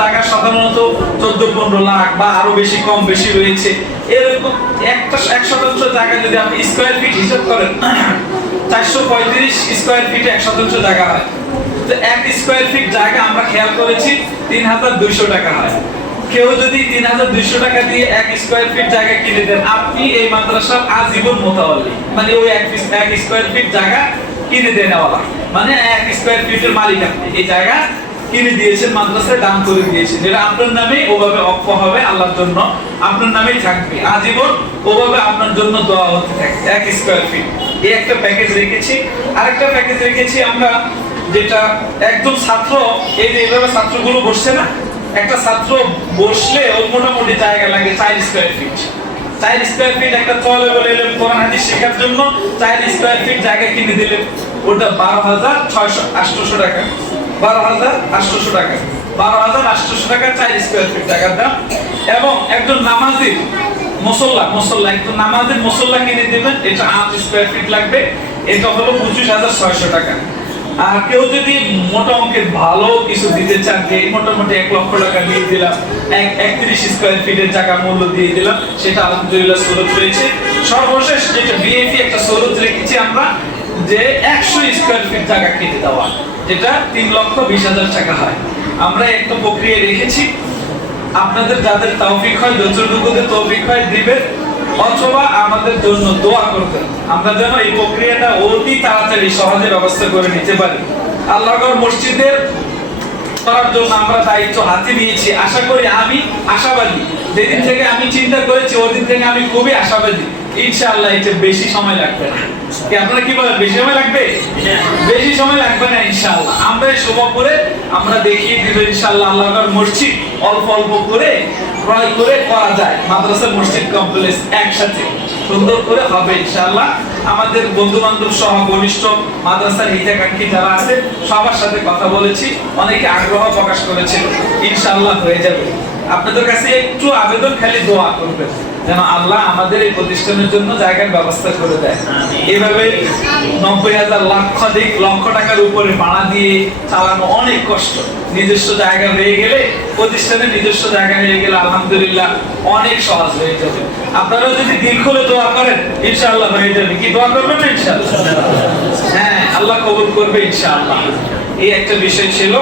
জায়গা সাধারণত 14-15 লাখ বা আরো বেশি কম বেশি রয়েছে। এরকম একটা 1 শতাংশ জায়গা যদি আপনি স্কয়ার ফিট হিসাব করেন 435 স্কয়ার ফিটে 1 শতাংশ জায়গা হয়। তো 1 স্কয়ার ফিট জায়গা আমরা খেয়াল করেছি 3200 টাকা হয়। কেউ যদি 3200 টাকা দিয়ে 1 স্কয়ার ফিট জায়গা কিনে দেন, আপনি এই মাদ্রাসার আজীবন মোতাওয়াল্লি, মানে ওই 1 স্কয়ার ফিট জায়গা কিনে দেওয়ালা, মানে 1 স্কয়ার ফিটের মালিক আপনি। এই জায়গা কিনে দিয়েছেন, মাদ্রাসায় দান করে দিয়েছেন, যেটা আপনার নামে ওভাবে অক্ষ হবে, আল্লাহর জন্য আপনার নামেই থাকবে আজীবন, ওভাবে আপনার জন্য দোয়া হতে থাকে। 1 স্কয়ার ফিট এই একটা প্যাকেজ রেখেছি। আরেকটা প্যাকেজ রেখেছি আমরা, যেটা একদম ছাত্র, এই যে এইভাবে ছাত্রগুলো বসছে না, একটা ছাত্র বসলে ওর মোটামুটি জায়গা লাগে 4 স্কয়ার ফিট। 4 স্কয়ার ফিট একটা তলে বলে কোরআন হাদিস শেখার জন্য 4 স্কয়ার ফিট জায়গা কিনে দিলেন, ওটা 12,800 টাকা। 12,800 টাকা, 12,800 টাকা 4 স্কয়ার ফিট জায়গার দাম। এবং একজন নামাজি মুসল্লা একজন নামাজের মুসল্লা কিনে দিবেন, এটা 8 স্কয়ার ফিট লাগবে, এটা হলো 25,600 টাকা। আর কেউ যদি মোটা অঙ্কের ভালো কিছু দিতে চান, যে মোটামুটি 1 লক্ষ টাকা দিয়ে দিলাম, 31 স্কয়ার ফিটের জায়গা মূল্য দিয়ে দিলাম, সেটা আলহামদুলিল্লাহ সৌরত রয়েছে। সর্বশেষ যেটা বিএপি একটা সৌরত রেখেছি আমরা, যে 100 স্কয়ার ফিট জায়গা কিনে দেওয়া, যেটা 3,20,000 টাকা হয়। আমরা একটা প্রক্রিয়া রেখেছি, আপনাদের যাদের তৌফিক হয়, যতটুকুতে তৌফিক হয় দিবেন, অথবা আমাদের জন্য দোয়া করবেন, আমরা যেন এই প্রক্রিয়াটা অতি তাড়াতাড়ি সহজে ব্যবস্থা করে নিতে পারি। আল্লাহর মসজিদের করার জন্য আমরা দায়িত্ব হাতে নিয়েছি। আশা করি, আমি আশাবাদী, যেদিন থেকে আমি চিন্তা করেছি ওদিন থেকে আমি খুবই আশাবাদী, ইনশাআল্লাহ এটা বেশি সময় লাগবে না। কি আপনারা কি বলেন, বেশি সময় লাগবে? বেশি সময় লাগবে না ইনশাআল্লাহ। আমরা সময় করে আমরা দেখিয়ে দিব ইনশাআল্লাহ। আল্লাহর মসজিদ অল্প অল্প করে ক্রয় করে করা যায়, মাদ্রাসা মসজিদ কমপ্লেক্স একসাথে সুন্দর করে হবে ইনশাআল্লাহ। আমাদের বন্ধু বান্ধব সহ ঘনিষ্ঠ মাদ্রাসার হিতাকাঙ্ক্ষী যারা আছে সবার সাথে কথা বলেছি, অনেকে আগ্রহ প্রকাশ করেছে, ইনশাআল্লাহ হয়ে যাবে। আপনাদের কাছে একটু আবেদন, খালি দোয়া করবেন যেন আল্লাহ আমাদের এই প্রতিষ্ঠানের জন্য জায়গার ব্যবস্থা করে দেয়। এইভাবে 90,000 লক্ষ টাকার উপরে ভাড়া দিয়ে চালানো অনেক কষ্ট। নিজস্ব জায়গা হয়ে গেলে, প্রতিষ্ঠানের নিজস্ব জায়গা হয়ে গেলে আলহামদুলিল্লাহ অনেক সহজ হয়ে যাবে। আপনারা যদি দিল খুলে দোয়া করেন ইনশাআল্লাহ হয়ে যাবে। কি দোয়া করবেন না ইনশাআল্লাহ? হ্যাঁ, আল্লাহ কবুল করবে ইনশাআল্লাহ। এই একটা বিষয় ছিল।